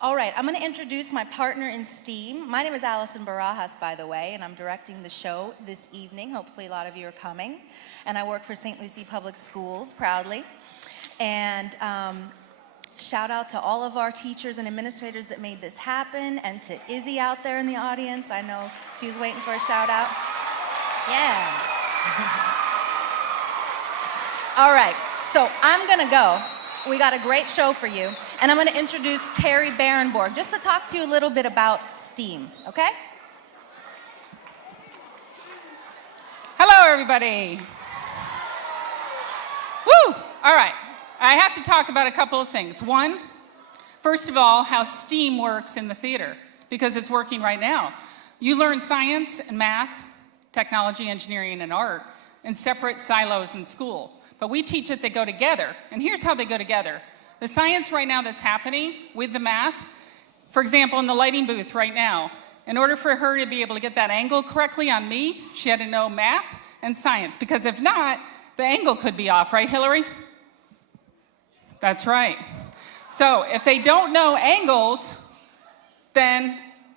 All right, I'm going to introduce my partner in STEAM. My name is Allison Barajas, by the way, and I'm directing the show this evening. Hopefully a lot of you are coming. And I work for St. Lucie Public Schools, proudly. And shout out to all of our teachers and administrators that made this happen, and to Izzy out there in the audience. I know she was waiting for a shout out. Yeah. All right, so I'm going to go. We got a great show for you, and I'm going to introduce Terry Barenborg just to talk to you a little bit about STEAM, okay? Hello, everybody. Woo! All right, I have to talk about a couple of things. One, first of all, how STEAM works in the theater, because it's working right now. You learn science and math, technology, engineering, and art in separate silos in school. But we teach that they go together, and here's how they go together. The science right now that's happening with the math, for example, in the lighting booth right now, in order for her to be able to get that angle correctly on me, she had to know math and science, because if not, the angle could be off, right, Hillary? That's right. So if they don't know angles, then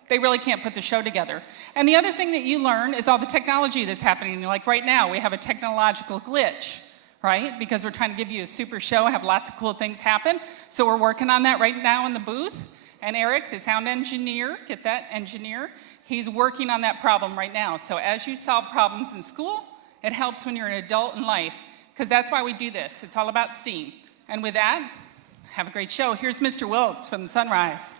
they really can't put the show together. And the other thing that you learn is all the technology that's happening. Like right now, we have a technological glitch, right? Because we're trying to give you a super show, have lots of cool things happen. So we're working on that right now in the booth. And Eric, the sound engineer, get that, engineer, he's working on that problem right now. So as you solve problems in school, it helps when you're an adult in life, because that's why we do this. It's all about STEAM. And with that, have a great show. Here's Mr. Wilkes from the Sunrise.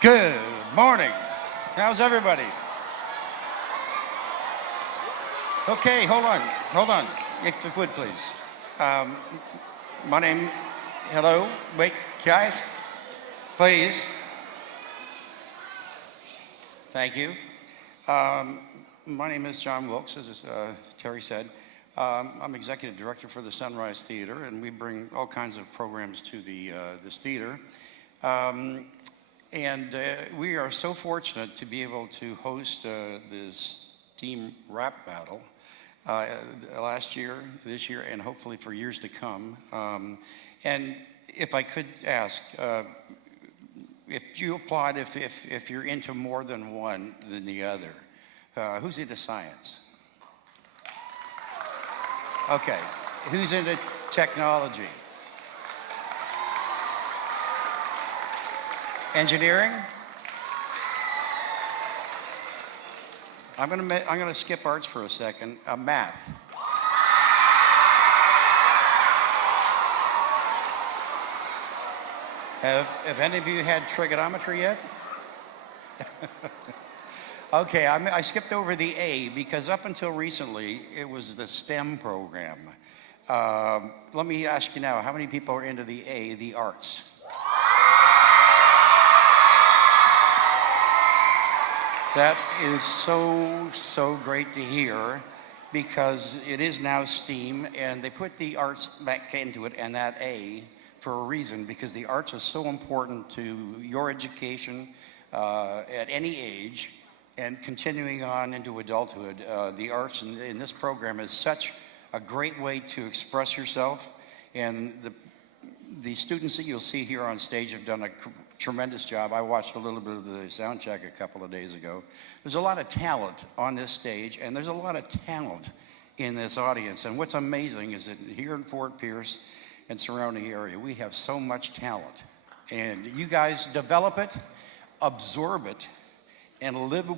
Good morning. How's everybody? Okay, hold on, if you would, please. My name, hello, wait, guys, please. Thank you. My name is John Wilkes, as Terry said. I'm executive director for the Sunrise Theater, and we bring all kinds of programs to this theater. And we are so fortunate to be able to host this team rap battle last year, this year, and hopefully for years to come. And if I could ask, if you applaud if you're into more than one than the other, who's into science? Okay, who's into technology? Engineering? I'm gonna skip arts for a second. Math. Have any of you had trigonometry yet? Okay, I skipped over the A because up until recently it was the STEM program. Let me ask you now, how many people are into the A, the arts? That is so great to hear, because it is now STEAM, and they put the arts back into it and that A for a reason, because the arts are so important to your education at any age and continuing on into adulthood. The arts in this program is such a great way to express yourself, and the students that you'll see here on stage have done a tremendous job. I watched a little bit of the sound check a couple of days ago. There's a lot of talent on this stage, and there's a lot of talent in this audience. And what's amazing is that here in Fort Pierce and surrounding area, we have so much talent. And you guys develop it, absorb it, and live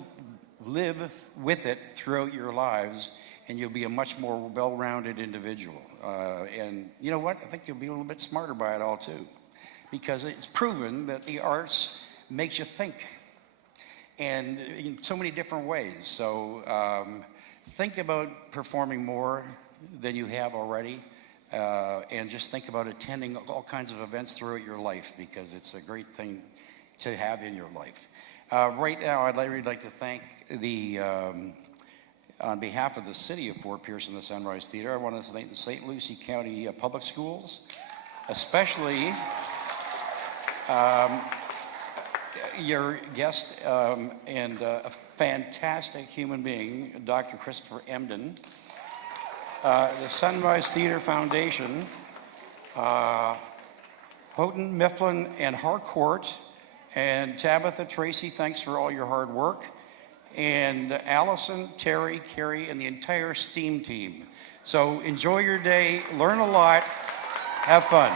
with it throughout your lives, and you'll be a much more well-rounded individual. And you know what? I think you'll be a little bit smarter by it all too, because it's proven that the arts makes you think, and in so many different ways. So think about performing more than you have already, and just think about attending all kinds of events throughout your life, because it's a great thing to have in your life. Right now, I'd really like to thank on behalf of the city of Fort Pierce and the Sunrise Theater, I want to thank the St. Lucie County Public Schools, especially your guest and a fantastic human being, Dr. Christopher Emden. the Sunrise Theater Foundation, Houghton, Mifflin, and Harcourt, and Tabitha, Tracy, thanks for all your hard work, and Allison, Terry, Carrie, and the entire STEAM team. So enjoy your day, learn a lot, have fun.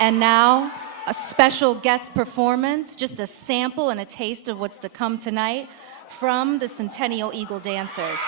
And now, a special guest performance, just a sample and a taste of what's to come tonight from the Centennial Eagle Dancers.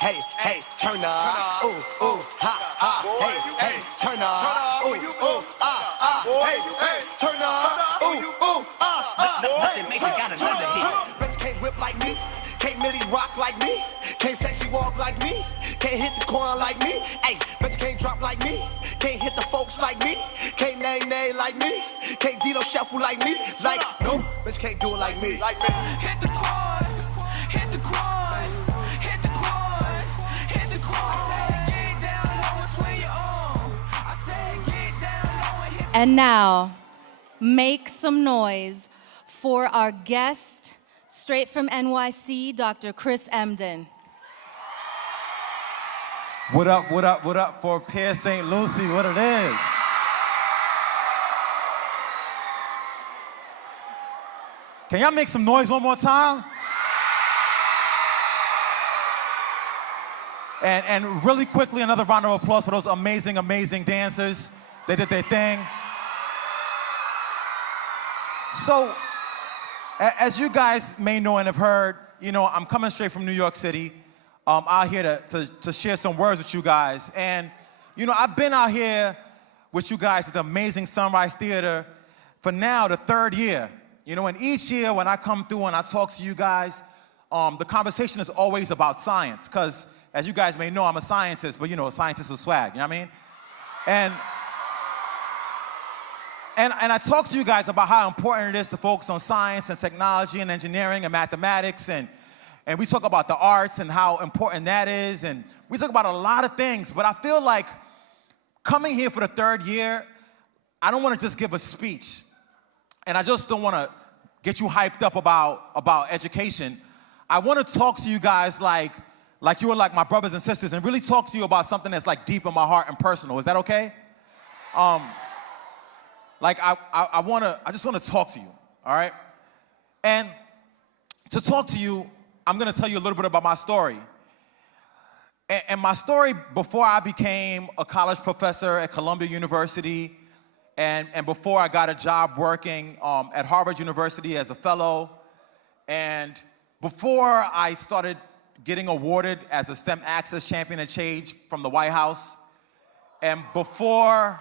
Hey, hey, turn up. Ooh, ooh, ha, ha. Hey, hey, turn up. Ooh, ooh, hey, hey, turn up. Ooh, ooh, Nothing make it got another hit. Bitch can't whip like me. Can't milli rock like me. Can't sexy walk like me. Can't hit the corn like me. Hey, bitch can't drop like me. Can't hit the folks like me. Can't nay like me. Can't Dino shuffle like me. Like, no, bitch can't do it like me. Like me. Hit the quad, hit the quad, hit the quad, hit the quad. I said get down low and swing your arm. I said get down low and hit. And now, make some noise for our guest, straight from NYC, Dr. Chris Emden. What up, what up, what up for Pierre St. Lucie, what it is. Can y'all make some noise one more time? And really quickly, another round of applause for those amazing, amazing dancers. They did their thing. So, as you guys may know and have heard, you know, I'm coming straight from New York City. Out here to share some words with you guys. And, you know, I've been out here with you guys at the amazing Sunrise Theater for now the third year. You know, and each year when I come through and I talk to you guys, the conversation is always about science. Because, as you guys may know, I'm a scientist, but, you know, a scientist with swag, you know what I mean? And I talk to you guys about how important it is to focus on science and technology and engineering and mathematics, and we talk about the arts and how important that is, and we talk about a lot of things, but I feel like coming here for the third year, I don't want to just give a speech, and I just don't want to get you hyped up about education. I want to talk to you guys like you are like my brothers and sisters, and really talk to you about something that's like deep in my heart and personal. Is that okay? Like I just want to talk to you, all right? And to talk to you, I'm going to tell you a little bit about my story. And my story before I became a college professor at Columbia University, and before I got a job working at Harvard University as a fellow, and before I started getting awarded as a STEM Access Champion of Change from the White House, and before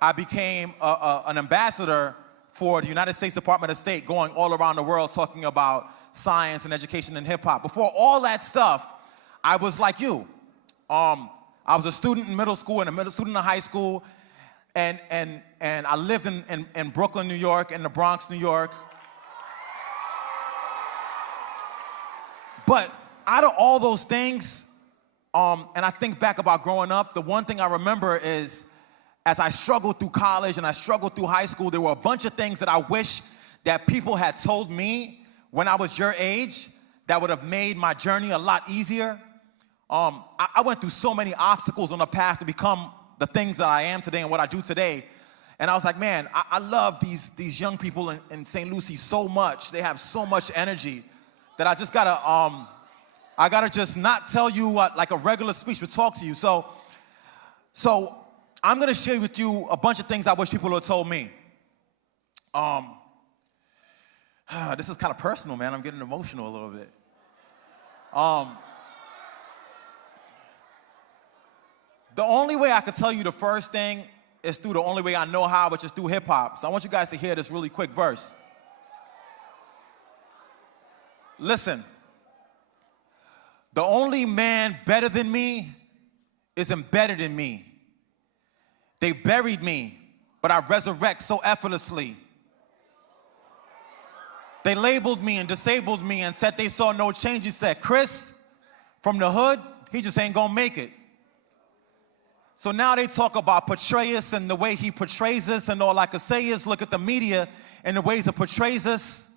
I became an ambassador for the United States Department of State, going all around the world talking about science and education and hip hop. Before all that stuff, I was like you. I was a student in middle school and a student in high school, and I lived in Brooklyn, New York, and the Bronx, New York. But out of all those things, and I think back about growing up, the one thing I remember is, as I struggled through college and I struggled through high school, there were a bunch of things that I wish that people had told me when I was your age that would have made my journey a lot easier. I went through so many obstacles on the path to become the things that I am today and what I do today. And I was like, man, I love these young people in St. Lucie so much. They have so much energy that I just gotta, I gotta just not tell you what, like a regular speech would talk to you. So I'm gonna share with you a bunch of things I wish people would have told me. This is kind of personal, man. I'm getting emotional a little bit. The only way I could tell you the first thing is through the only way I know how, which is through hip hop. So I want you guys to hear this really quick verse. Listen, the only man better than me is embedded in me. They buried me, but I resurrect so effortlessly. They labeled me and disabled me and said they saw no change. He said, Chris, from the hood, he just ain't gonna make it. So now they talk about portray us and the way he portrays us, and all I can say is look at the media and the ways it portrays us,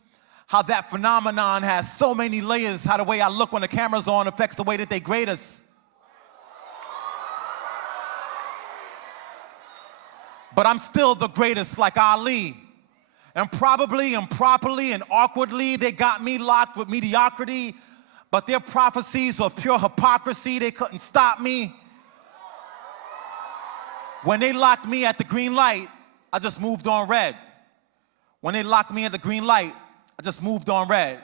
how that phenomenon has so many layers, how the way I look when the camera's on affects the way that they grade us. But I'm still the greatest, like Ali. And probably, improperly, and awkwardly, they got me locked with mediocrity, but their prophecies were pure hypocrisy. They couldn't stop me. When they locked me at the green light, I just moved on red. When they locked me at the green light, I just moved on red.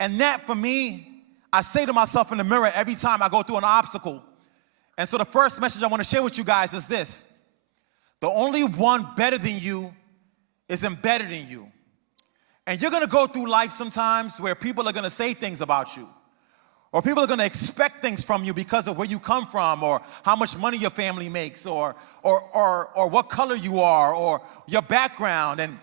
And that, for me, I say to myself in the mirror every time I go through an obstacle. And so the first message I want to share with you guys is this. The only one better than you is embedded in you. And you're gonna go through life sometimes where people are gonna say things about you, or people are gonna expect things from you because of where you come from, or how much money your family makes, or what color you are, or your background. And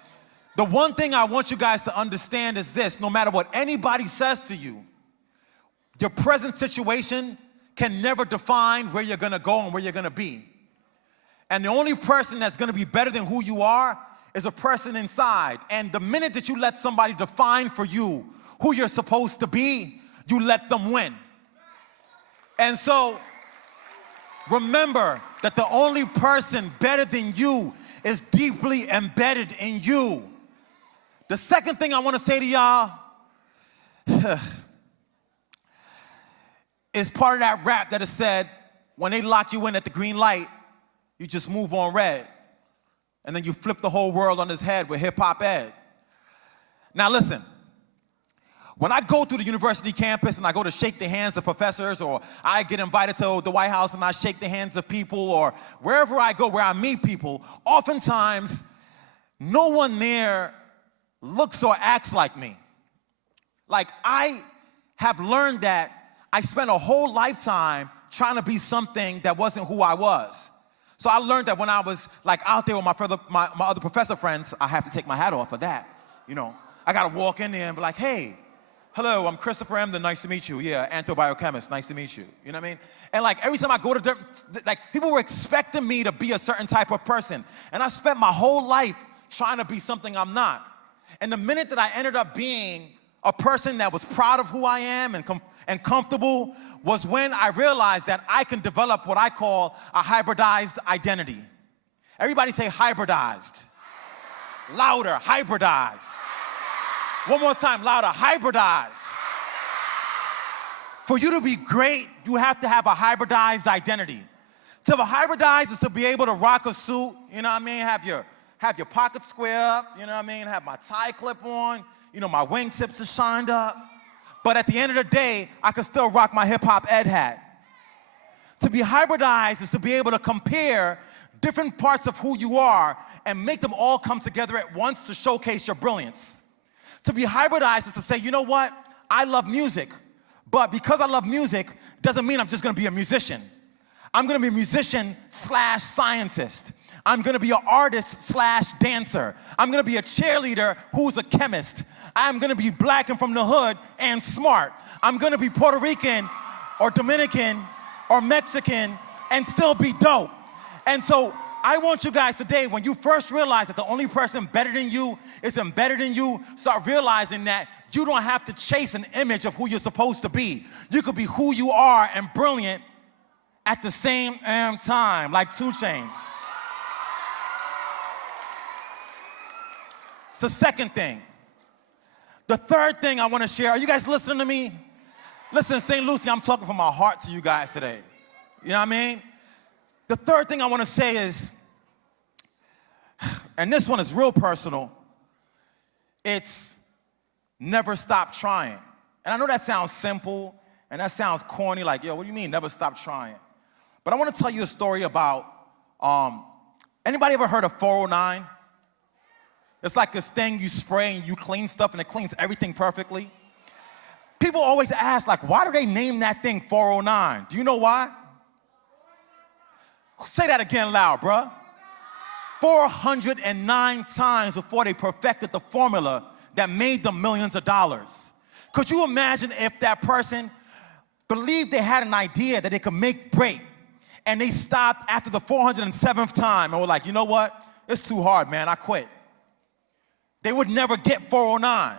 the one thing I want you guys to understand is this: no matter what anybody says to you, your present situation can never define where you're gonna go and where you're gonna be. And the only person that's gonna be better than who you are is a person inside. And the minute that you let somebody define for you who you're supposed to be, you let them win. And so, remember that the only person better than you is deeply embedded in you. The second thing I want to say to y'all is part of that rap that has said, when they lock you in at the green light, you just move on red. And then you flip the whole world on its head with hip-hop ed. Now listen, when I go to the university campus and I go to shake the hands of professors, or I get invited to the White House and I shake the hands of people, or wherever I go where I meet people, oftentimes no one there looks or acts like me. Like, I have learned that I spent a whole lifetime trying to be something that wasn't who I was. So I learned that when I was like out there with my other professor friends, I have to take my hat off for that. You know, I gotta walk in there and be like, hey, hello, I'm Christopher Emden, nice to meet you. Yeah, anthobiochemist, nice to meet you. You know what I mean? And like every time I go to them, like people were expecting me to be a certain type of person. And I spent my whole life trying to be something I'm not. And the minute that I ended up being a person that was proud of who I am and comfortable was when I realized that I can develop what I call a hybridized identity. Everybody say hybridized. Louder, hybridized. One more time, louder, hybridized. For you to be great, you have to have a hybridized identity. To be hybridized is to be able to rock a suit, you know what I mean? Have your pockets square up, you know what I mean? Have my tie clip on, you know, my wingtips are shined up. But at the end of the day, I can still rock my hip-hop ed hat. To be hybridized is to be able to compare different parts of who you are and make them all come together at once to showcase your brilliance. To be hybridized is to say, you know what? I love music, but because I love music doesn't mean I'm just gonna be a musician. I'm gonna be a musician / scientist. I'm gonna be an artist / dancer. I'm gonna be a cheerleader who's a chemist. I'm gonna be black and from the hood and smart. I'm gonna be Puerto Rican or Dominican or Mexican and still be dope. And so I want you guys today, when you first realize that the only person better than you is embedded in you, start realizing that you don't have to chase an image of who you're supposed to be. You could be who you are and brilliant at the same time, like 2 Chainz. It's the second thing. The third thing I want to share, are you guys listening to me? Listen, St. Lucie, I'm talking from my heart to you guys today. You know what I mean? The third thing I want to say is, and this one is real personal, it's never stop trying. And I know that sounds simple and that sounds corny, like, yo, what do you mean never stop trying? But I want to tell you a story about, anybody ever heard of 409? It's like this thing you spray and you clean stuff and it cleans everything perfectly. People always ask, like, why do they name that thing 409? Do you know why? Say that again loud, bruh. 409 times before they perfected the formula that made them millions of dollars. Could you imagine if that person believed they had an idea that they could make break, and they stopped after the 407th time and were like, you know what? It's too hard, man, I quit. They would never get 409.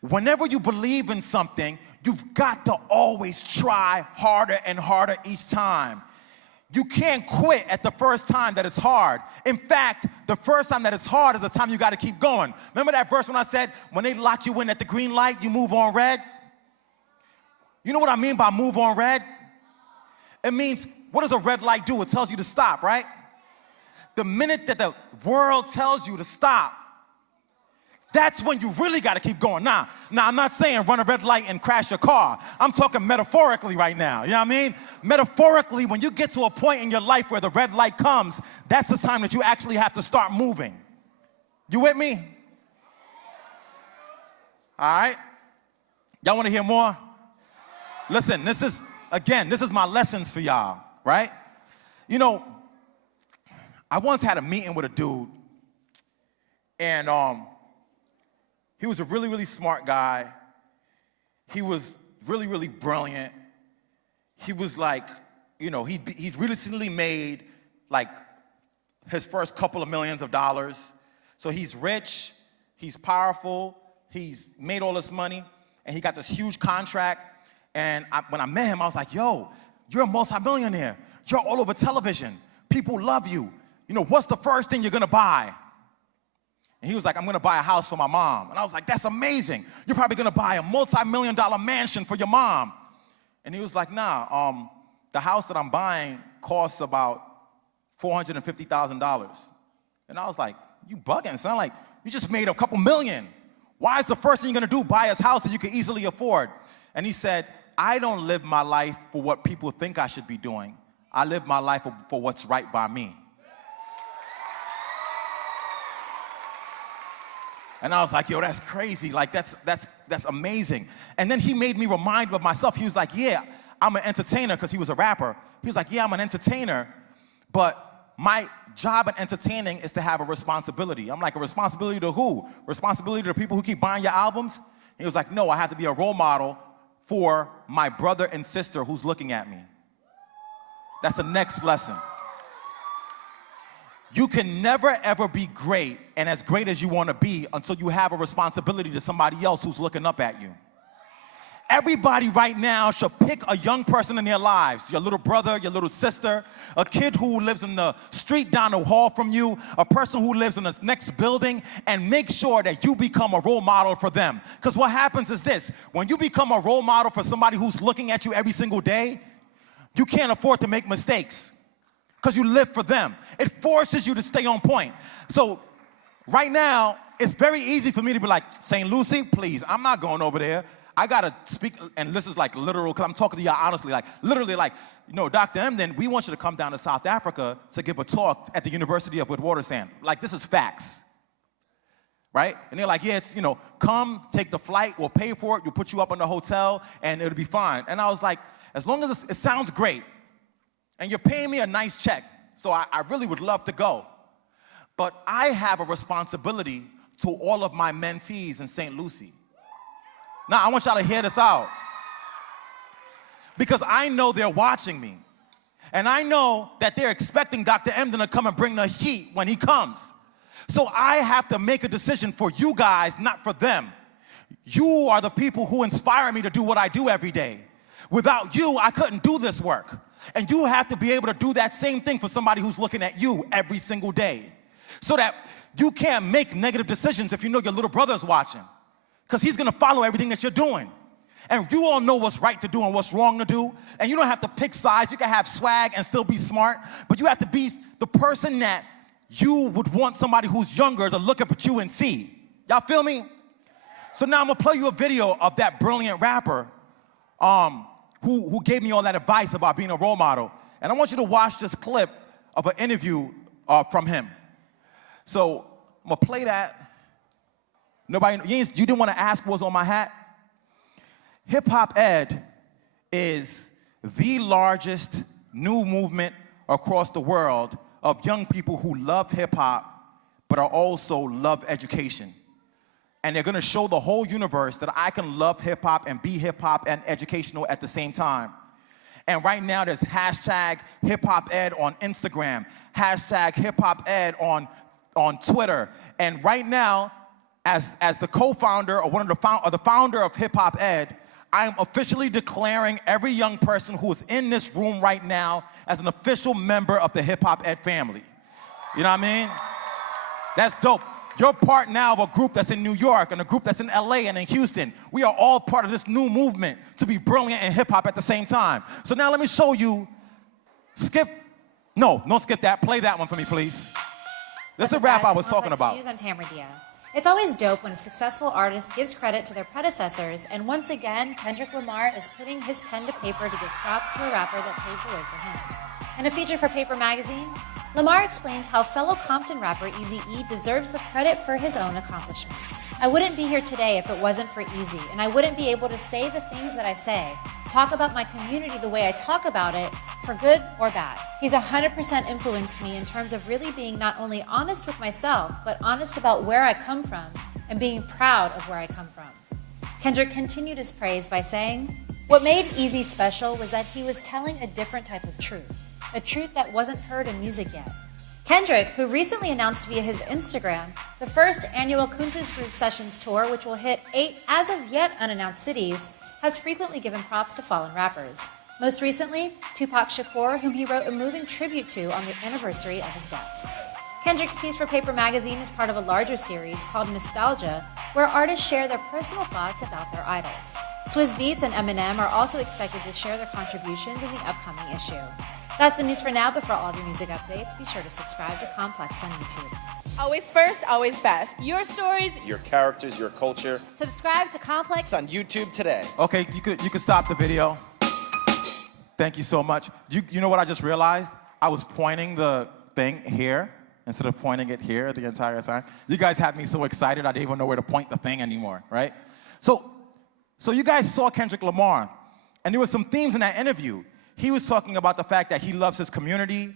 Whenever you believe in something, you've got to always try harder and harder each time. You can't quit at the first time that it's hard. In fact, the first time that it's hard is the time you got to keep going. Remember that verse when I said, when they lock you in at the green light, you move on red? You know what I mean by move on red? It means, what does a red light do? It tells you to stop, right? The minute that the world tells you to stop, that's when you really got to keep going. Now, I'm not saying run a red light and crash your car. I'm talking metaphorically right now. You know what I mean? Metaphorically, when you get to a point in your life where the red light comes, that's the time that you actually have to start moving. You with me? All right? Y'all want to hear more? Listen, this is my lessons for y'all, right? You know, I once had a meeting with a dude, and he was a really, really smart guy. He was really, really brilliant. He was like, you know, he'd recently made like his first couple of millions of dollars. So he's rich, he's powerful, he's made all this money, and he got this huge contract. And when I met him, I was like, yo, you're a multimillionaire. You're all over television. People love you. You know, what's the first thing you're gonna buy? And he was like, I'm gonna buy a house for my mom. And I was like, that's amazing. You're probably gonna buy a multi-million-dollar mansion for your mom. And he was like, nah, the house that I'm buying costs about $450,000. And I was like, you bugging, son? Like, you just made a couple million. Why is the first thing you're gonna do buy a house that you can easily afford? And he said, I don't live my life for what people think I should be doing. I live my life for what's right by me. And I was like, yo, that's crazy. Like, that's amazing. And then he made me remind of myself. He was like, yeah, I'm an entertainer, because he was a rapper. He was like, yeah, I'm an entertainer, but my job in entertaining is to have a responsibility. I'm like, a responsibility to who? Responsibility to the people who keep buying your albums? And he was like, no, I have to be a role model for my brother and sister who's looking at me. That's the next lesson. You can never, ever be great and as great as you want to be until you have a responsibility to somebody else who's looking up at you. Everybody right now should pick a young person in their lives, your little brother, your little sister, a kid who lives in the street down the hall from you, a person who lives in the next building, and make sure that you become a role model for them. Because what happens is this: when you become a role model for somebody who's looking at you every single day, you can't afford to make mistakes, because you live for them. It forces you to stay on point. So right now, it's very easy for me to be like, St. Lucie, please, I'm not going over there. I gotta speak, and this is like literal, because I'm talking to y'all honestly, like literally like, Dr. Emden, we want you to come down to South Africa to give a talk at the University of Witwatersrand. Like, this is facts, right? And they're like, yeah, it's, come, take the flight, we'll pay for it, we'll put you up in the hotel, and it'll be fine. And I was like, as long as it sounds great, and you're paying me a nice check, so I really would love to go. But I have a responsibility to all of my mentees in St. Lucie. Now, I want y'all to hear this out. Because I know they're watching me. And I know that they're expecting Dr. Emden to come and bring the heat when he comes. So I have to make a decision for you guys, not for them. You are the people who inspire me to do what I do every day. Without you, I couldn't do this work. And you have to be able to do that same thing for somebody who's looking at you every single day. So that you can't make negative decisions if you know your little brother's watching. Because he's gonna follow everything that you're doing. And you all know what's right to do and what's wrong to do. And you don't have to pick sides. You can have swag and still be smart. But you have to be the person that you would want somebody who's younger to look up at you and see. Y'all feel me? So now I'm gonna play you a video of that brilliant rapper who gave me all that advice about being a role model. And I want you to watch this clip of an interview from him. So I'm gonna play that. You didn't want to ask what was on my hat? Hip Hop Ed is the largest new movement across the world of young people who love hip hop, but are also love education. And they're gonna show the whole universe that I can love hip hop and be hip hop and educational at the same time. And right now there's hashtag Hip Hop Ed on Instagram, hashtag Hip Hop Ed on Twitter. And right now, as the co-founder or the founder of Hip Hop Ed, I am officially declaring every young person who is in this room right now as an official member of the Hip Hop Ed family. You know what I mean? That's dope. You're part now of a group that's in New York and a group that's in LA and in Houston. We are all part of this new movement to be brilliant in hip hop at the same time. So now let me show you, don't skip that. Play that one for me, please. This is the rap I was talking about. I'm Tamara Dia. It's always dope when a successful artist gives credit to their predecessors, and once again, Kendrick Lamar is putting his pen to paper to give props to a rapper that paved the way for him. In a feature for Paper Magazine, Lamar explains how fellow Compton rapper Eazy-E deserves the credit for his own accomplishments. I wouldn't be here today if it wasn't for Eazy, and I wouldn't be able to say the things that I say, talk about my community the way I talk about it, for good or bad. He's 100% influenced me in terms of really being not only honest with myself, but honest about where I come from and being proud of where I come from. Kendrick continued his praise by saying, "What made Eazy special was that he was telling a different type of truth, a truth that wasn't heard in music yet." Kendrick, who recently announced via his Instagram the first annual Kunta's Groove Sessions tour, which will hit 8 as of yet unannounced cities, has frequently given props to fallen rappers. Most recently, Tupac Shakur, whom he wrote a moving tribute to on the anniversary of his death. Kendrick's piece for Paper Magazine is part of a larger series called Nostalgia, where artists share their personal thoughts about their idols. Swizz Beatz and Eminem are also expected to share their contributions in the upcoming issue. That's the news for now, but for all of your music updates, be sure to subscribe to Complex on YouTube. Always first, always best. Your stories, your characters, your culture. Subscribe to Complex on YouTube today. Okay, you could stop the video. Thank you so much. You know what I just realized? I was pointing the thing here instead of pointing it here the entire time. You guys had me so excited I didn't even know where to point the thing anymore, right? So you guys saw Kendrick Lamar, and there were some themes in that interview. He was talking about the fact that he loves his community.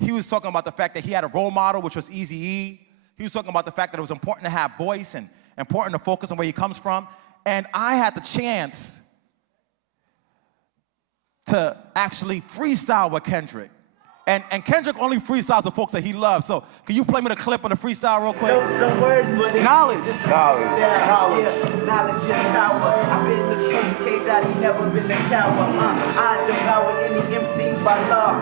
He was talking about the fact that he had a role model, which was Eazy-E. He was talking about the fact that it was important to have voice and important to focus on where he comes from. And I had the chance to actually freestyle with Kendrick. And Kendrick only freestyles the folks that he loves. So can you play me the clip of the freestyle real quick? Some words, but knowledge. Knowledge. Yeah, knowledge is power. I've been the truth, K-Dotty, never been a coward. I devour any MC by law.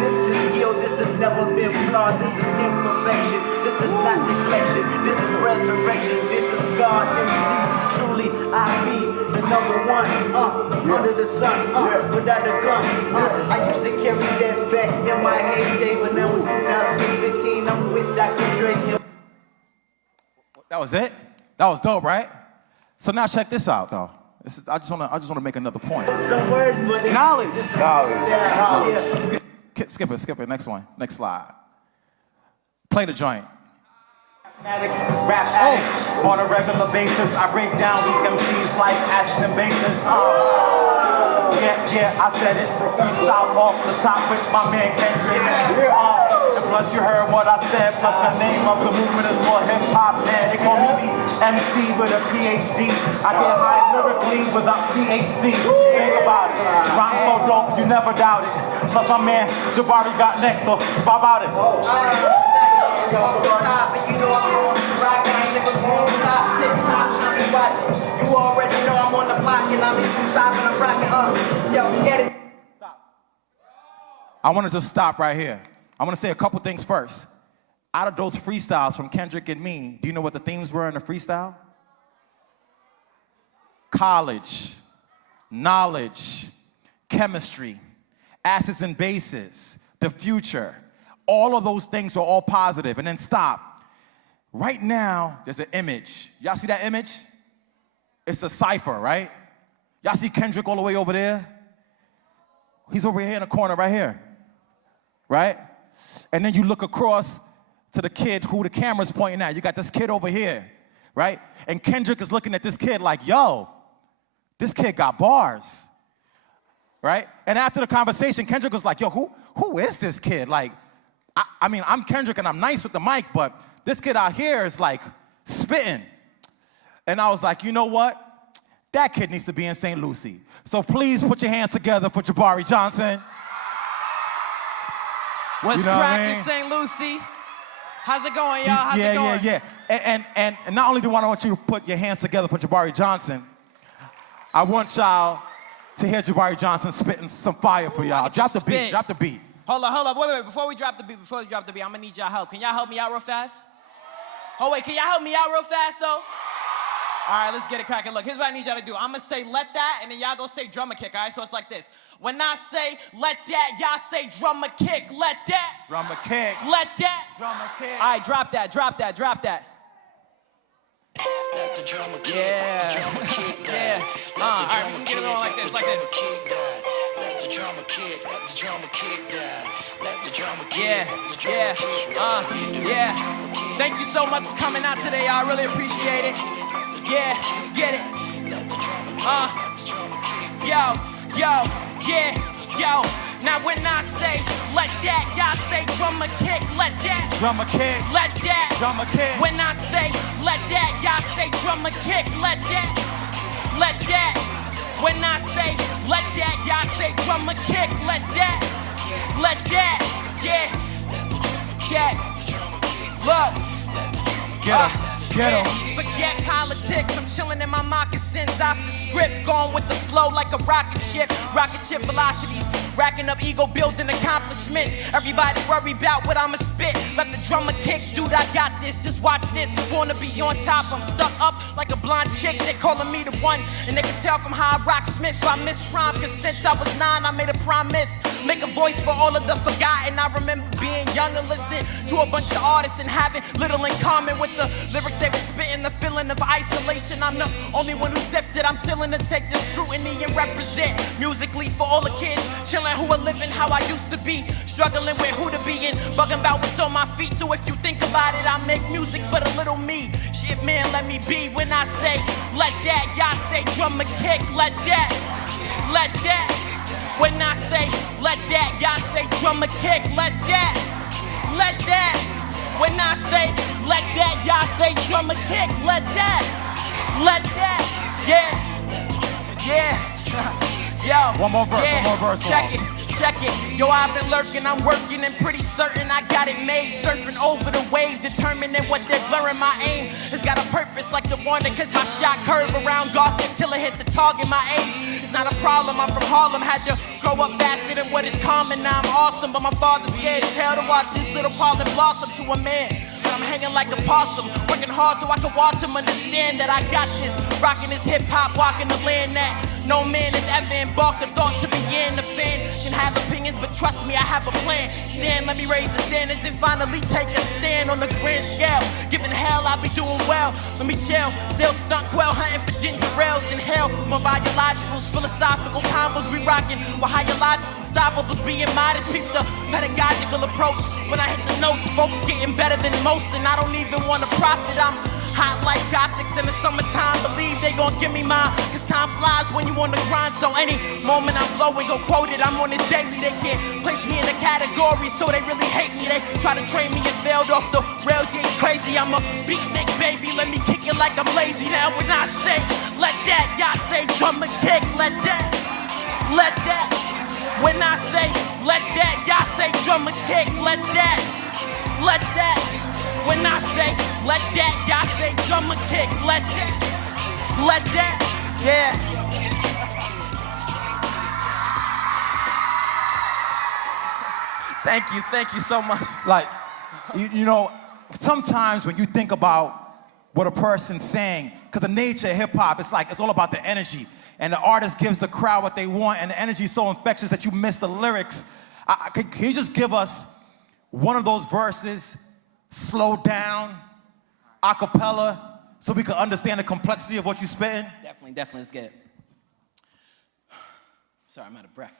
This is skill, this has never been flawed. This is imperfection, this is not deflection. This is resurrection, this is God MC. Truly, I be the number one, under the sun, without a gun. I used to carry that back in my heyday, but now it's 2015, I'm with Dr. Dre. That was it? That was dope, right? So now check this out, though. I just wanna make another point. Some words for the knowledge. No, skip it. Next one. Next slide. Play the joint. Addicts, rap addicts, on a regular basis. I break down weak MCs like acids and bases. Yeah, I said it. Freestyle off the top with my man Kendrick. And plus you heard what I said. Plus the name of the movement is more hip hop, man. They call me MC with a PhD. I get high lyrically without THC. Think about it. Rhyme so dope, you never doubt it. Plus my man Jabari got next, so bob out it. You know I'm on the rock, I ain't never gonna stop. TikTok, I be watching. You already know I'm on the block and I'm even stopping. I'm rocking yo, get it. Stop. I want to just stop right here. I want to say a couple things first. Out of those freestyles from Kendrick and me, do you know what the themes were in the freestyle? College, knowledge, chemistry, acids and bases, the future. All of those things are all positive. And then stop. Right now, there's an image. Y'all see that image? It's a cipher, right? Y'all see Kendrick all the way over there? He's over here in the corner right here, right? And then you look across to the kid who the camera's pointing at. You got this kid over here, right? And Kendrick is looking at this kid like, yo, this kid got bars, right? And after the conversation, Kendrick was like, yo, who is this kid? Like, I mean, I'm Kendrick and I'm nice with the mic, but this kid out here is like spitting. And I was like, you know what? That kid needs to be in St. Lucie. So please put your hands together for Jabari Johnson. What's you know cracking, St. Lucie? How's it going, y'all? How's it going? Yeah. And not only do I want you to put your hands together for Jabari Johnson, I want y'all to hear Jabari Johnson spitting some fire for y'all. Drop the beat. Hold up. Wait. Before we drop the beat, I'm gonna need y'all help. Can y'all help me out real fast? Oh, wait, can y'all help me out real fast, though? All right, let's get it cracking. Look, here's what I need y'all to do. I'm gonna say let that, and then y'all go say drummer kick, all right? So it's like this. When I say let that, y'all say drummer kick, let that. Drummer kick. Let that. Drummer kick. All right, drop that. Let the drummer kick. Yeah. Yeah. All right, we can get it on like this. Let the drummer kick. Let the drummer kick down. Let the drummer kick. Yeah. Thank you so much for coming out today, y'all. I really appreciate it. Yeah, let's get it. Yo. Now when I say let that, y'all say drummer kick, let that. Drummer kick. Let that. Drummer kick. When I say let that, y'all say drummer kick, let that. Let that. When I say let that, y'all say drummer kick, let that. Let that. Yeah. Check. Look. Get him. Forget politics, I'm chilling in my moccasins off the script, going with the flow like a rocket ship velocities, racking up ego, building accomplishments. Everybody worry about what I'ma spit. Let the drummer kick, dude, I got this. Just watch this. Wanna be on top, I'm stuck up like a blonde chick. They calling me the one, and they can tell from how I rock Smith. So I miss prom, cause since I was 9, I made a promise. Make a voice for all of the forgotten. I remember being young and listening to a bunch of artists and having little in common with the lyrics they were spitting. The feeling of isolation, I'm the only one who sips it. I'm chilling to take the scrutiny and represent musically for all the kids chilling who are living how I used to be, struggling with who to be and bugging about what's on my feet. So if you think about it, I make music for the little me. Shit, man, let me be. When I say let that, y'all say drummer kick, let that. Let that. When I say let that, y'all say drummer kick, let that. Let that. When I say let that, y'all say drummer kick, let that. Let that. Yeah. Yo. One more verse. Check it. Yo, I've been lurking, I'm working, and pretty certain I got it made. Surfing over the waves, determining what they're blurring. My aim has got a purpose like the one that cause my shot curve around Gossip till it hit the target. My age is not a problem, I'm from Harlem. Had to grow up faster than what is common. Now I'm awesome, but my father's scared as hell to watch his little Parlin blossom to a man. But I'm hanging like a possum, working hard so I can watch him understand that I got this. Rocking this hip hop, walking the land that No man has ever embarked a thought to begin. The fan can have opinions, but trust me, I have a plan. Stand, let me raise the standards and finally take a stand on the grand scale. Given hell, I'll be doing well. Let me chill, still stunt quail, hunting for ginger rails in hell. My biologicals, philosophical combos we rocking. While higher logics, unstoppables, being modest. Keep the pedagogical approach. When I hit the notes, folks getting better than most, and I don't even want to profit. I'm hot like gothics in the summertime. Believe they gon' give me mine, cause time flies when you on the grind. So any moment I'm blowing, go quoted. I'm on this daily. They can't place me in a category, so they really hate me. They try to train me and failed off the rails. You ain't crazy, I'm a beatnik, baby. Let me kick it like I'm lazy. Now when I say let that, y'all say drum and kick. Let that, let that. When I say let that, y'all say drum and kick. Let that, let that. When I say let that, y'all say drum and kick. Let that, yeah. Thank you so much. Like, you know, sometimes when you think about what a person's saying, because the nature of hip hop, it's all about the energy. And the artist gives the crowd what they want, and the energy is so infectious that you miss the lyrics. Can you just give us one of those verses, slow down, a cappella, so we can understand the complexity of what you're spitting? Definitely, let's get it. Sorry, I'm out of breath.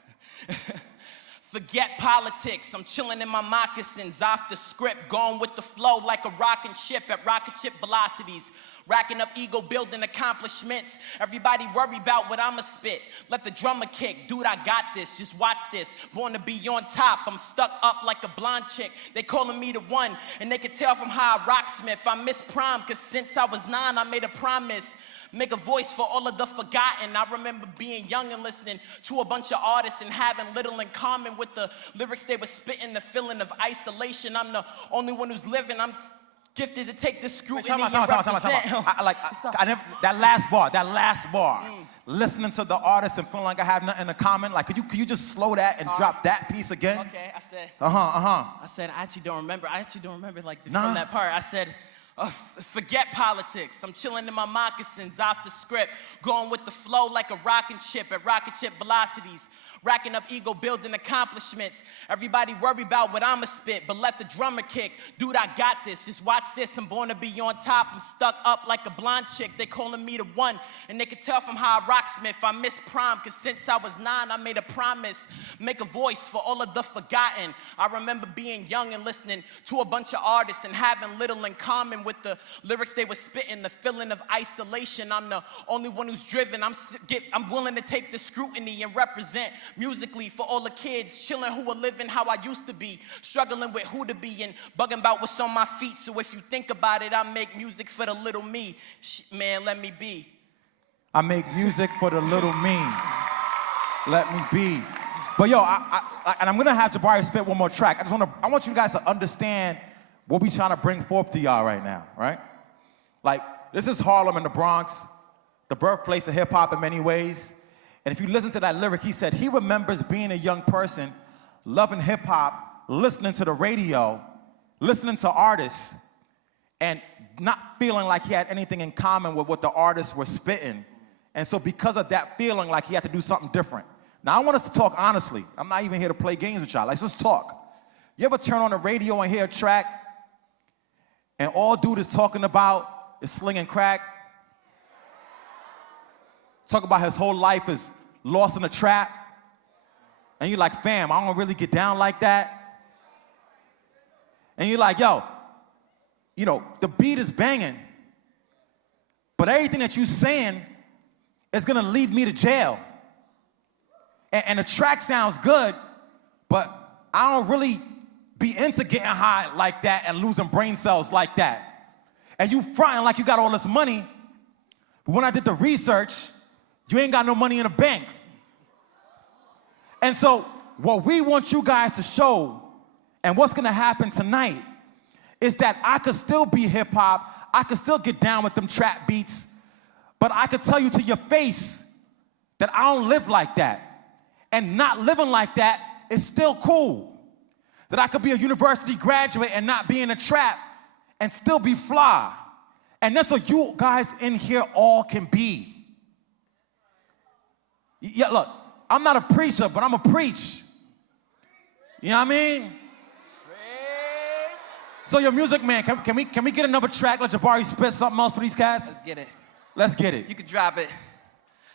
Forget politics, I'm chilling in my moccasins, off the script, going with the flow like a rocking ship at rocket ship velocities. Racking up ego, building accomplishments. Everybody worry about what I'ma spit. Let the drummer kick. Dude, I got this. Just watch this. Born to be on top. I'm stuck up like a blonde chick. They calling me the one, and they can tell from how I rocksmith. I miss prom, cause since I was 9, I made a promise. Make a voice for all of the forgotten. I remember being young and listening to a bunch of artists and having little in common with the lyrics they were spitting, the feeling of isolation. I'm the only one who's living. I'm gifted to take the scrutiny and represent. That last bar. Listening to the artist and feeling like I have nothing in common. Like, could you just slow that and drop that piece again? Okay, I said. I said, I actually don't remember like from that part. I said, forget politics. I'm chilling in my moccasins, off the script, going with the flow like a rocket ship at rocket ship velocities. Racking up ego, building accomplishments. Everybody worry about what I'ma spit, but let the drummer kick. Dude, I got this. Just watch this. I'm born to be on top. I'm stuck up like a blonde chick. They calling me the one, and they can tell from how I rocksmith. I miss prom, cause since I was 9, I made a promise. Make a voice for all of the forgotten. I remember being young and listening to a bunch of artists and having little in common with the lyrics they were spitting, the feeling of isolation. I'm the only one who's driven. I'm willing to take the scrutiny and represent musically for all the kids chilling who are living how I used to be, struggling with who to be and bugging about what's on my feet. So if you think about it, I make music for the little me. Man, let me be. I make music for the little me. Let me be. But yo, and I'm gonna have Jabari spit one more track. I want you guys to understand what we trying to bring forth to y'all right now, right? Like, this is Harlem in the Bronx, the birthplace of hip hop in many ways. And if you listen to that lyric, he said he remembers being a young person, loving hip hop, listening to the radio, listening to artists, and not feeling like he had anything in common with what the artists were spitting. And so because of that feeling like he had to do something different. Now I want us to talk honestly. I'm not even here to play games with y'all. Let's just talk. You ever turn on the radio and hear a track and all dude is talking about is slinging crack? Talk about his whole life is lost in a trap. And you're like, fam, I don't really get down like that. And you're like, yo, you know, the beat is banging, but everything that you're saying is gonna lead me to jail. And the track sounds good, but I don't really be into getting high like that and losing brain cells like that. And you fronting like you got all this money, but when I did the research, you ain't got no money in the bank. And so what we want you guys to show and what's gonna happen tonight is that I could still be hip hop, I could still get down with them trap beats, but I could tell you to your face that I don't live like that. And not living like that is still cool. That I could be a university graduate and not be in a trap and still be fly. And that's what you guys in here all can be. Yeah, look, I'm not a preacher, but I'm a preach. You know what I mean? So your music man, can we get another track? Let Jabari spit something else for these cats? Let's get it. Let's get it. You can drop it.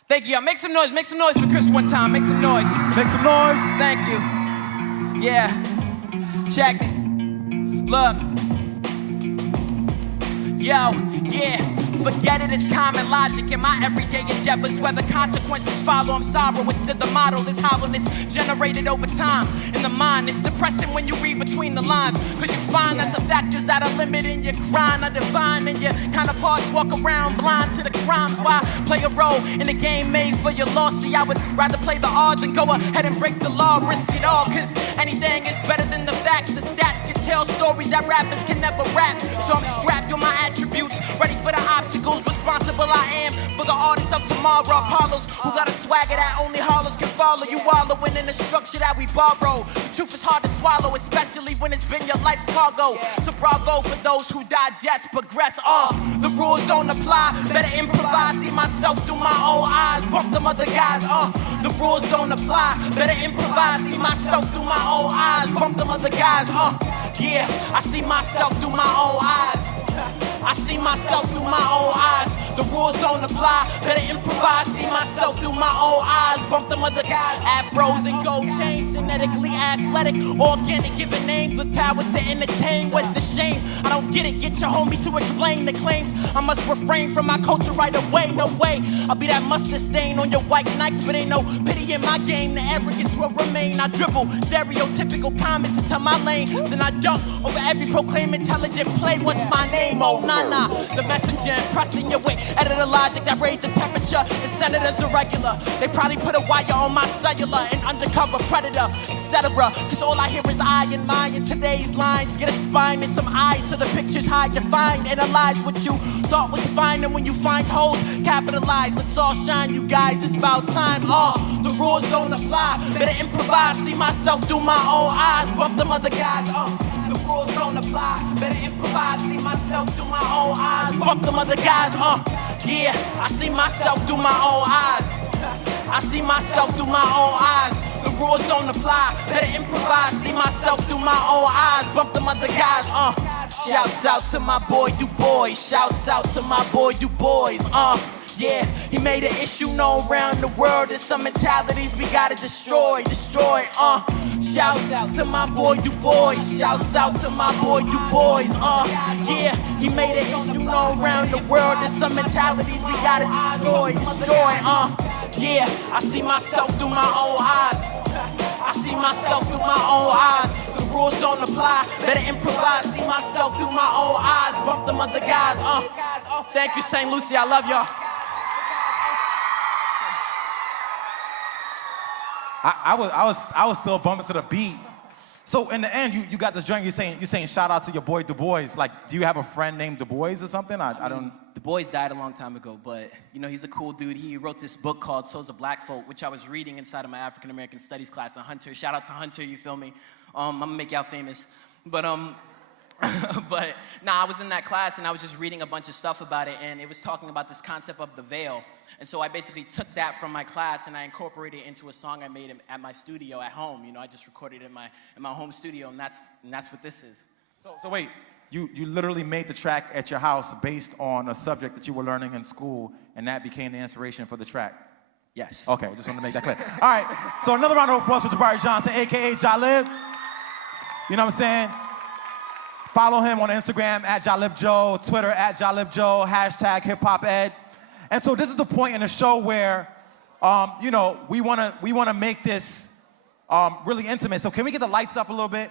Thank you, y'all. Make some noise for Chris one time. Make some noise. Make some noise. Thank you. Yeah. Check it. Look. Yo, yeah. Forget it, it's common logic in my everyday endeavors. Whether consequences follow, I'm sorrow. Instead, the model, this hollowness generated over time in the mind. It's depressing when you read between the lines, cause you find that the factors that are limiting your grind are divine, and your counterparts walk around blind to the crimes. Why play a role in a game made for your loss? See, I would rather play the odds and go ahead and break the law, risk it all, cause anything is better than the facts. The stats can tell stories that rappers can never rap. So I'm strapped on my attributes, ready for the obstacles. Responsible I am for the artists of tomorrow. Apollos who got a swagger that only hollers can follow. You wallowing in the structure that we borrow. The truth is hard to swallow, especially when it's been your life's cargo. So bravo for those who digest, progress. The rules don't apply, better improvise. See myself through my own eyes, bump them other guys. The rules don't apply, better improvise. See myself through my own eyes, bump them other guys. Yeah, I see myself through my own eyes. I see myself through my own eyes. The rules don't apply, better improvise. See myself through my own eyes. Bump them other guys. Afros and gold chains, genetically athletic, organic, giving names with powers to entertain. What's the shame? I don't get it. Get your homies to explain the claims. I must refrain from my culture right away. No way. I'll be that mustard stain on your white nights, but ain't no pity in my game. The arrogance will remain. I dribble stereotypical comments into my lane. Then I dunk over every proclaim intelligent play. What's my name? Oh, nah. The messenger impressing your way. Editor logic that raised the temperature. The senators irregular. They probably put a wire on my cellular. An undercover predator, etc. Cause all I hear is I and mine. In today's lines, get a spine and some eyes so the pictures hide. Define, analyze what you thought was fine. And when you find holes, capitalize. Let's all shine, you guys. It's about time. The rules don't apply. Better improvise. See myself through my own eyes. Bump them other guys. The rules don't apply. Better improvise. See myself through my own eyes. Bump them other guys. Yeah, I see myself through my own eyes. I see myself through my own eyes. The rules don't apply. Better improvise. See myself through my own eyes. Bump them other guys. Shouts out to my boy, you boys. Shouts out to my boy, you boys. Yeah, he made an issue known around the world. There's some mentalities we gotta destroy. Shouts out to my boy, you boys. Shouts out to my boy, you boys. Yeah, he made an issue known around the world. There's some mentalities we gotta destroy. Yeah, I see myself through my own eyes. I see myself through my own eyes. The rules don't apply. Better improvise. See myself through my own eyes. Bump them other guys. Thank you, St. Lucie. I love y'all. I was still bumping to the beat. So in the end, you got this joint. You're saying shout out to your boy Du Bois. Like, do you have a friend named Du Bois or something? I don't. Du Bois died a long time ago, but he's a cool dude. He wrote this book called Souls of Black Folk, which I was reading inside of my African American Studies class. Hunter, shout out to Hunter. You feel me? I'm gonna make y'all famous. But I was in that class and I was just reading a bunch of stuff about it, and it was talking about this concept of the veil. And so I basically took that from my class and I incorporated it into a song I made at my studio at home. I just recorded it in my home studio, and that's what this is. So wait, you literally made the track at your house based on a subject that you were learning in school, and that became the inspiration for the track? Yes. Okay, just wanted to make that clear. All right, so another round of applause for Jabari Johnson, AKA Jalib. You know what I'm saying? Follow him on Instagram at JalibJoe, Twitter at JalibJoe, hashtag HipHopEd. And so this is the point in the show where, we wanna make this really intimate. So can we get the lights up a little bit?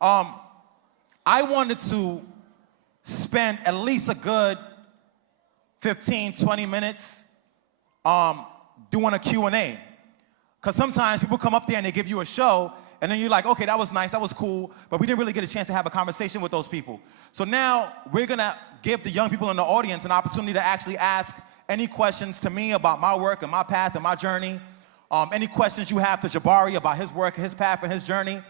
I wanted to spend at least a good 15, 20 minutes doing a Q&A. Because sometimes people come up there and they give you a show, and then you're like, okay, that was nice, that was cool, but we didn't really get a chance to have a conversation with those people. So now we're gonna give the young people in the audience an opportunity to actually ask any questions to me about my work and my path and my journey. Any questions you have to Jabari about his work, his path, and his journey.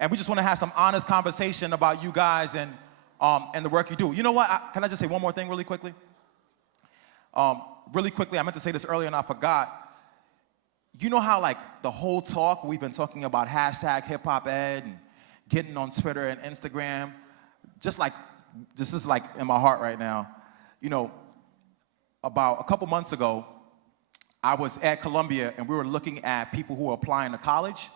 And we just wanna have some honest conversation about you guys and the work you do. You know what, can I just say one more thing really quickly? I meant to say this earlier and I forgot. you know how like the whole talk, we've been talking about hashtag hip hop ed and getting on Twitter and Instagram, this is like in my heart right now. You know, about a couple months ago, I was at Columbia and we were looking at people who were applying to college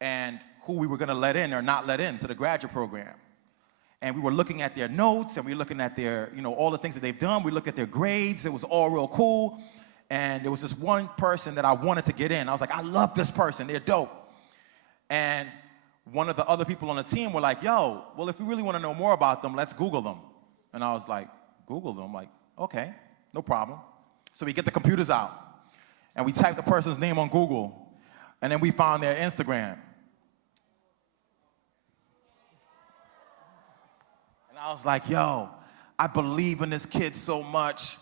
and who we were gonna let in or not let in to the graduate program. And we were looking at their notes and we were looking at their, you know, all the things that they've done. We looked at their grades, it was all real cool. And there was this one person that I wanted to get in. I was like, I love this person, they're dope. And one of the other people on the team were like, yo, well, if we really wanna know more about them, let's Google them. And I was like, Google them? Like, okay, no problem. So we get the computers out and we type the person's name on Google and then we found their Instagram. And I was like, yo, I believe in this kid so much,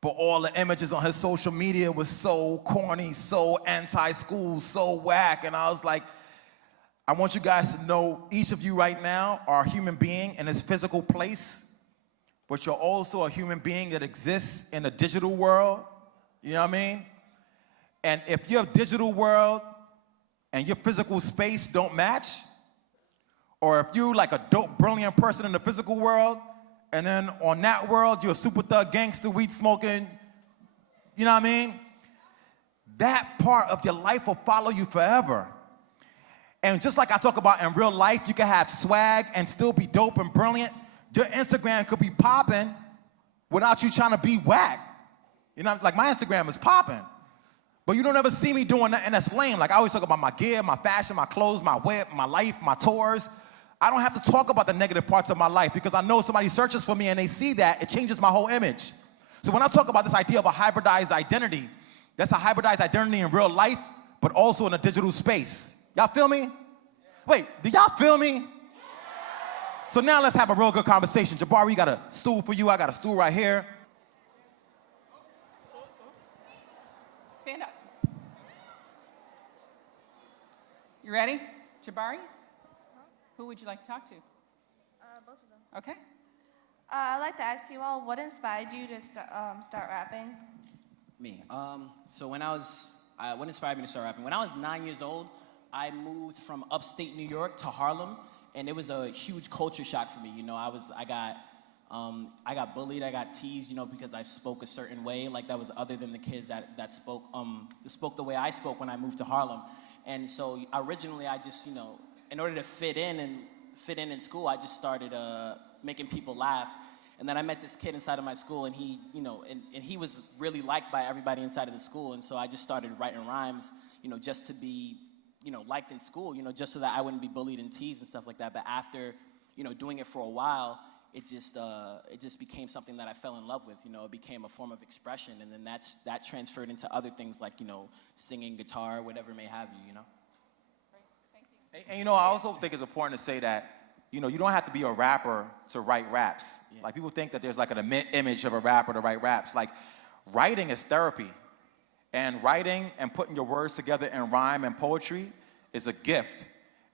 but all the images on his social media was so corny, so anti-school, so whack. And I was like, I want you guys to know each of you right now are a human being in this physical place, but you're also a human being that exists in a digital world. You know what I mean? And if your digital world and your physical space don't match, or if you're like a dope, brilliant person in the physical world, and then on that world, you're a super thug, gangster, weed smoking, you know what I mean? That part of your life will follow you forever. And just like I talk about in real life, you can have swag and still be dope and brilliant. Your Instagram could be popping without you trying to be whack. You know, like my Instagram is popping. But you don't ever see me doing nothing that's lame. Like I always talk about my gear, my fashion, my clothes, my whip, my life, my tours. I don't have to talk about the negative parts of my life because I know somebody searches for me and they see that, it changes my whole image. So when I talk about this idea of a hybridized identity, that's a hybridized identity in real life, but also in a digital space. Y'all feel me? Wait, do y'all feel me? So now let's have a real good conversation. Jabari, got a stool for you. I got a stool right here. Stand up. You ready? Jabari? Who would you like to talk to? Both of them. Okay. I'd like to ask you all, what inspired you to start rapping? Me. So what inspired me to start rapping? When I was 9 years old, I moved from upstate New York to Harlem, and it was a huge culture shock for me. You know, I got bullied, I got teased, you know, because I spoke a certain way, like that was other than the kids that spoke the way I spoke when I moved to Harlem. And so originally I just, you know, in order to fit in school, I just started making people laugh. And then I met this kid inside of my school, and he, you know, and he was really liked by everybody inside of the school. And so I just started writing rhymes, you know, just to be, you know, liked in school, you know, just so that I wouldn't be bullied and teased and stuff like that. But after, you know, doing it for a while, it just became something that I fell in love with. You know, it became a form of expression, and then that transferred into other things like, you know, singing, guitar, whatever may have you, you know. And you know, I also think it's important to say that, you know, you don't have to be a rapper to write raps. Yeah. Like people think that there's like an image of a rapper to write raps. Like writing is therapy. And writing and putting your words together in rhyme and poetry is a gift.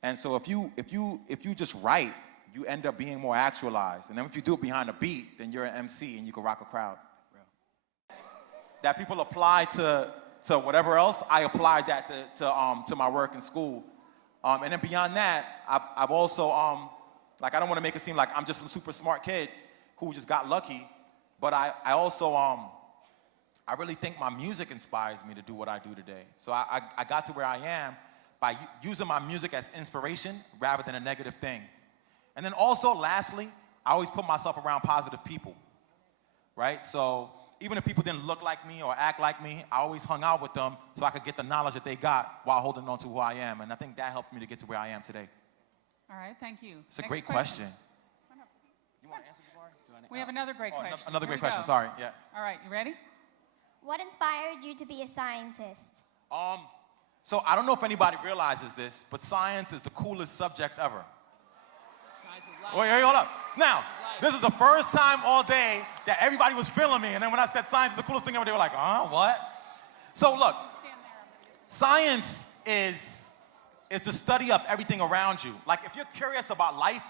And so if you just write, you end up being more actualized. And then if you do it behind a beat, then you're an MC and you can rock a crowd. Real. That people apply to whatever else, I applied that to my work in school. And then beyond that, I've also, like I don't want to make it seem like I'm just some super smart kid who just got lucky, but I also, I really think my music inspires me to do what I do today. So I got to where I am by using my music as inspiration rather than a negative thing. And then also, lastly, I always put myself around positive people, right? So even if people didn't look like me or act like me, I always hung out with them so I could get the knowledge that they got while holding on to who I am. And I think that helped me to get to where I am today. All right, thank you. It's a great question. You want to answer, Jabari? We have another great question. Another great question, sorry, yeah. All right, you ready? What inspired you to be a scientist? So I don't know if anybody realizes this, but science is the coolest subject ever. Wait, hold up. Now, this is the first time all day that everybody was feeling me, and then when I said science is the coolest thing ever, they were like, what? So look, science is the study of everything around you. Like if you're curious about life,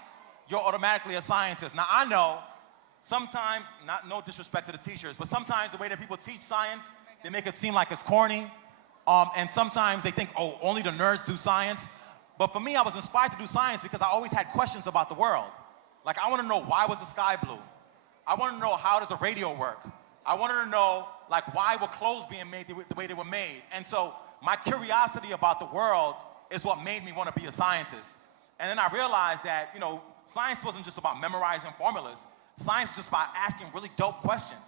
you're automatically a scientist. Now I know, sometimes, no disrespect to the teachers, but sometimes the way that people teach science, they make it seem like it's corny, And sometimes they think, oh, only the nerds do science. But for me, I was inspired to do science because I always had questions about the world. Like, I want to know, why was the sky blue? I want to know, how does a radio work? I wanted to know, like, why were clothes being made the way they were made? And so my curiosity about the world is what made me want to be a scientist. And then I realized that, you know, science wasn't just about memorizing formulas. Science is just about asking really dope questions.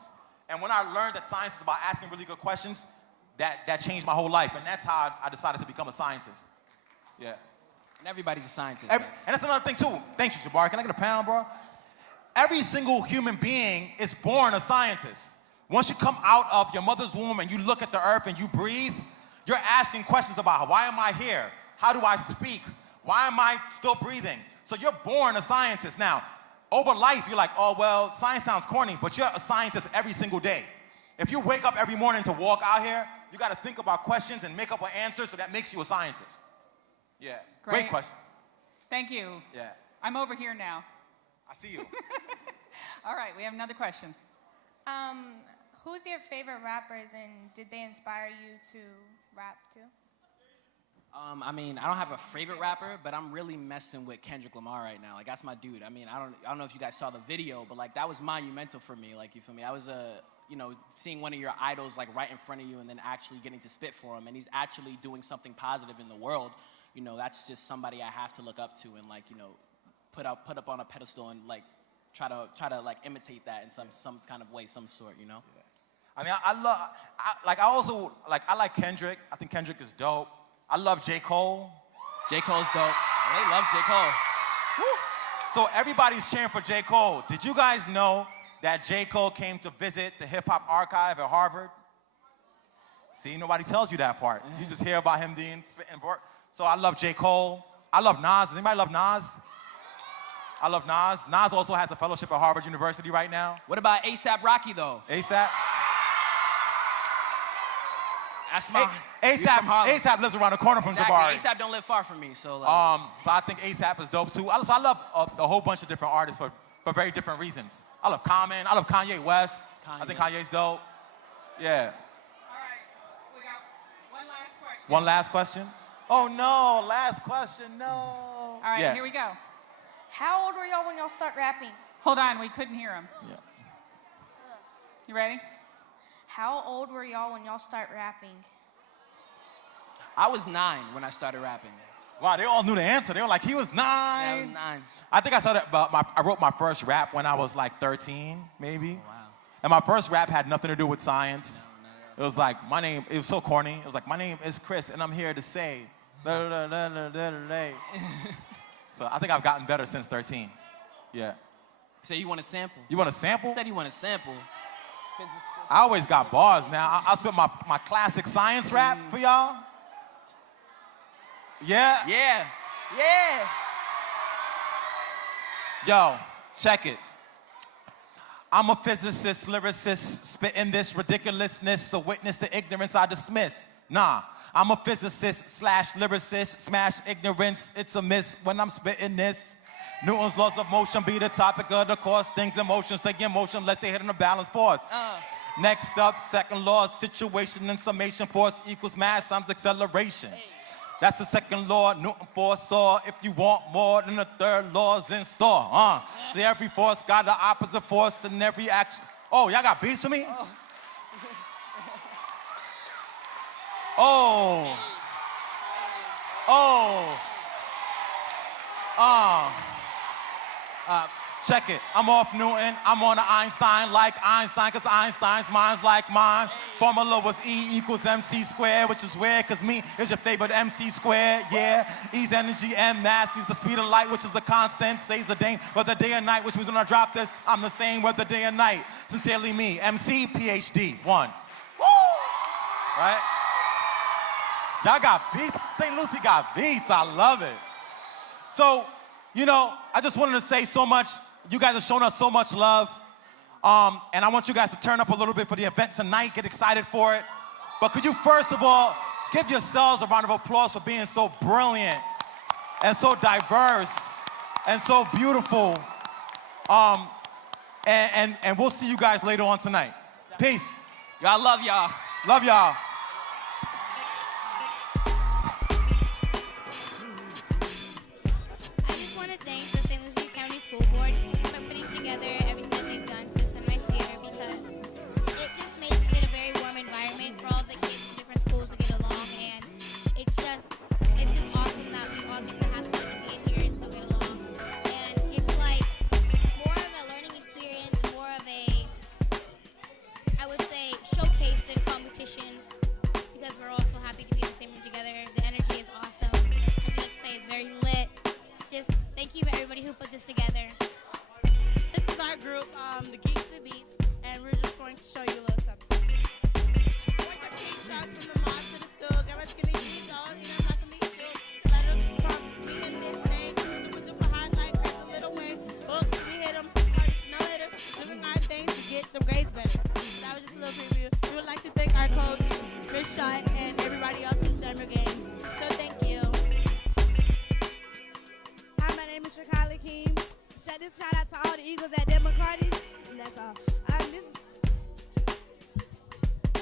And when I learned that science is about asking really good questions, that changed my whole life. And that's how I decided to become a scientist. Yeah. And everybody's a scientist. And that's another thing, too. Thank you, Jabari. Can I get a pound, bro? Every single human being is born a scientist. Once you come out of your mother's womb and you look at the earth and you breathe, you're asking questions about, why am I here? How do I speak? Why am I still breathing? So you're born a scientist. Now, over life, you're like, oh, well, science sounds corny, but you're a scientist every single day. If you wake up every morning to walk out here, you got to think about questions and make up an answer, so that makes you a scientist. Yeah. Great question. Thank you. Yeah. I'm over here now. I see you. All right, we have another question. Who's your favorite rappers, and did they inspire you to rap too? I mean, I don't have a favorite rapper, but I'm really messing with Kendrick Lamar right now. Like, that's my dude. I mean, I don't know if you guys saw the video, but like, that was monumental for me. Like, you feel me? I was you know, seeing one of your idols like right in front of you, and then actually getting to spit for him, and he's actually doing something positive in the world. You know, that's just somebody I have to look up to and, like, you know, put up on a pedestal and like try to like imitate that in some kind of way, some sort. You know? Yeah. I mean, I like Kendrick. I think Kendrick is dope. I love J. Cole. J. Cole's dope. They love J. Cole. Woo. So everybody's cheering for J. Cole. Did you guys know that J. Cole came to visit the Hip Hop Archive at Harvard? See, nobody tells you that part. You just hear about him being spitting work. So I love J. Cole. I love Nas. Does anybody love Nas? I love Nas. Nas also has a fellowship at Harvard University right now. What about A$AP Rocky, though? A$AP? That's my... A$AP lives around the corner from Jabari. A$AP don't live far from me, so... So I think A$AP is dope, too. So I love a whole bunch of different artists for very different reasons. I love Common. I love Kanye West. I think Kanye's dope. Yeah. All right, we got one last question. One last question? Oh, no. Last question. No. All right, here we go. How old were y'all when y'all start rapping? Hold on, we couldn't hear him. Yeah. You ready? How old were y'all when y'all start rapping? I was 9 when I started rapping. Wow, they all knew the answer. They were like, he was 9. Yeah, I was 9. I think I started, I wrote my first rap when I was like 13, maybe. Oh, wow. And my first rap had nothing to do with science. It was like, it was so corny. It was like, my name is Chris, and I'm here to say. So I think I've gotten better since 13. Yeah. So you want a sample? You want a sample? He said you want a sample. I always got bars now. I'll spit my classic science rap for y'all. Yeah? Yeah. Yeah. Yo, check it. I'm a physicist, lyricist, spitting this ridiculousness, so witness the ignorance I dismiss. Nah, I'm a physicist / lyricist, smash ignorance, it's a miss when I'm spitting this. Newton's laws of motion be the topic of the course. Things in motion stay in motion, let they hit on the balance force. Next up, second law, situation and summation, force equals mass times acceleration. That's the second law, Newton foresaw. If you want more than the third law's in store, See, every force got the opposite force in every action. Oh, y'all got beats for me? Check it. I'm off Newton. I'm on the Einstein like Einstein, cause Einstein's mind's like mine. Formula was E = MC squared, which is weird, cause me is your favorite MC squared, yeah. E's energy and mass, E's the speed of light, which is a constant. Says the day, whether day or night, which means when I drop this, I'm the same whether day or night. Sincerely me, MC, PhD, 1. Woo! Right? Y'all got beats. St. Lucie got beats. I love it. So, you know, I just wanted to say so much. You guys have shown us so much love. And I want you guys to turn up a little bit for the event tonight. Get excited for it. But could you first of all give yourselves a round of applause for being so brilliant and so diverse and so beautiful. And we'll see you guys later on tonight. Peace. Yo, I love y'all. Love y'all. who put this together. This is our group, the Geeks with Beats, and we're just going to show you a little something. Went to Pete trucks from the mall to the school, got my skinny jeans on, you know, my complete shoes. Letters from promise, we in this name, super hot like Chris, a little way. Books, we hit them, no later, doing our things to get the grades better. That was just a little preview. We would like to thank our coach, Miss Shot, and everybody else who sang our games. So thank you. Hi, my name is Shakali Keem. This shout out to all the Eagles at Denver McCartney. And that's all.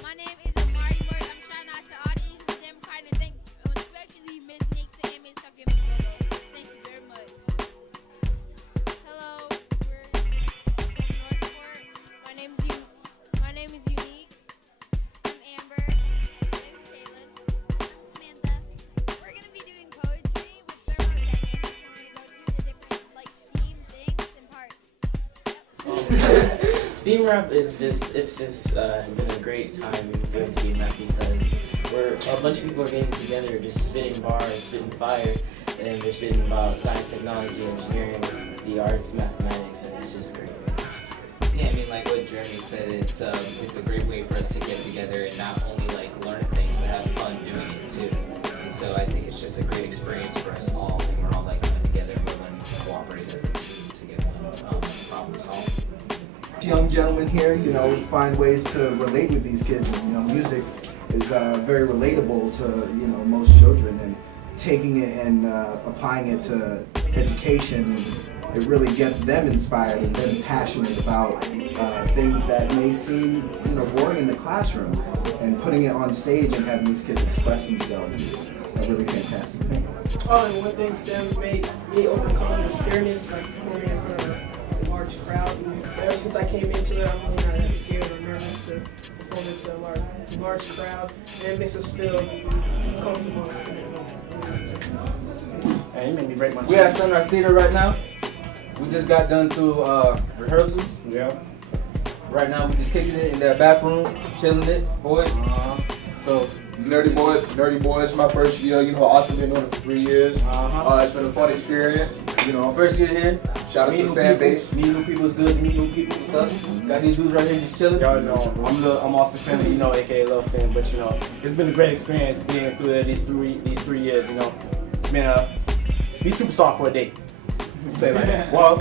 My name is Amari Morris. I'm shouting out to all the Eagles of Denver McCartney. Thank especially Miss Nixon and Miss Tucker McCullough. Thank you very much. Hello, we're from Northport. My name is Unique. I'm Amber. My name is Caitlin. I'm Samantha. We're gonna be doing poetry with thermodynamics, and we're gonna go through the different STEAM things and parts. STEAM rap is just been a great time doing STEAM rap because we're a bunch of people are getting together, just spitting bars, spitting fire, and they're spitting about science, technology, engineering, the arts, mathematics, and it's just great. Yeah, I mean, like what Jeremy said, it's a great way for us to get together and not only like learn things, but have fun doing it too. And so I think it's just a great experience for us all, and we're all like coming together and we're learning to cooperate as a team to get one problem solved. Young gentlemen here, you know, find ways to relate with these kids. You know, music is very relatable to, you know, most children, and taking it and applying it to education, it really gets them inspired and them passionate about things that may seem, you know, boring in the classroom, and putting it on stage and having these kids express themselves is a really fantastic thing. Oh, and one thing STEM made me overcome is fairness, like performing in front of a large crowd. And ever since I came into it, I'm really not that scared or nervous to perform into a large crowd, and it makes us feel comfortable. Hey, you made me break my. We at Sunrise Theater right now. We just got done through rehearsals. Yeah. Right now we just kicking it in their back room, chilling it, boys. So Nerdy Boys, my first year. You know, also been doing it for 3 years. It's been a fun experience. You know, first year here. Shout out to the fan base. Meeting new people is good. To meet new people. What's up? Got these dudes right here just chilling. Y'all know I'm Austin Finley, you know, aka Love Fan. But you know, it's been a great experience being through these three years. You know, it's been be super soft for a day. Say like that. Well,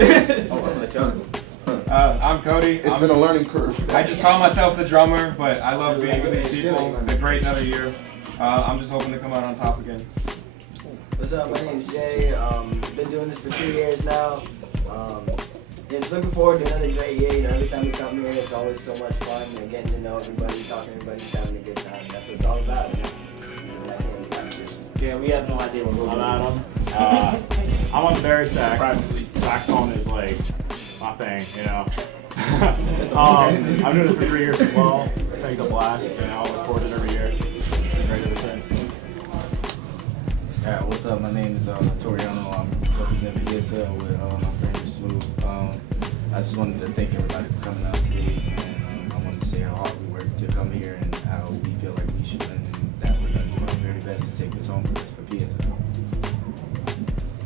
I'm Cody. It's been a learning curve. I just call myself the drummer, but I love being with these people. It's a great another year. I'm just hoping to come out on top again. What's up? My name's Jay. Been doing this for 2 years now. Just looking forward to another great year. You know, every time we come here, it's always so much fun and getting to know everybody, talking to everybody, just having a good time. That's what it's all about. You know? Yeah, we have no idea what we're doing. I'm Adam. I'm on Barry sax. Saxophone is like my thing, you know. I'm doing it for 3 years as well. This thing's a blast, you know. I record it every year. It's been great ever since. Alright, what's up? My name is Toriano. I'm representing PSL with my friend Smooth. I just wanted to thank everybody for coming out today, and I wanted to say how hard we worked to come here and how we feel like we should win, and that we're going to do our very best to take this home with us for PSL.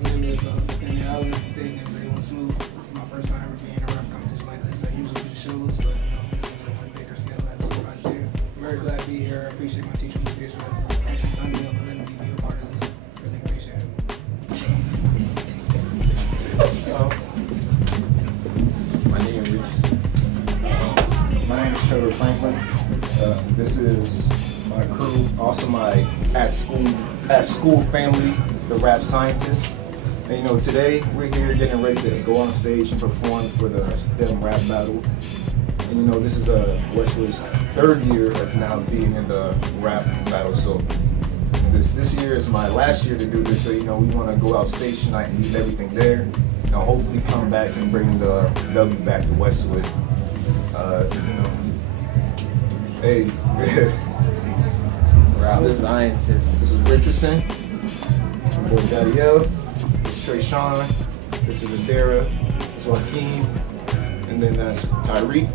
My name is Daniel Allen, staying in everyone Smooth. It's my first time ever being in a rap competition like this. I usually do shows, but you know, this is a bigger scale that's so right there. I'm very glad to be here. I appreciate my teacher for actually signing me up and letting me be a part of this. Really appreciate it. So, my name is Trevor Franklin. This is my crew, also my at school family, the Rap Scientists. And you know, today we're here getting ready to go on stage and perform for the STEM rap battle. And you know, this is Westwood's 3rd year of now being in the rap battle. So this year is my last year to do this. So you know, we want to go out stage tonight and leave everything there. You know, hopefully come back and bring the W back to Westwood. You know, hey. Rap Scientists. This is Richardson. My boy Jadiel. Trey Sean. This is Adara. This is Joaquin. And then that's Tyreek.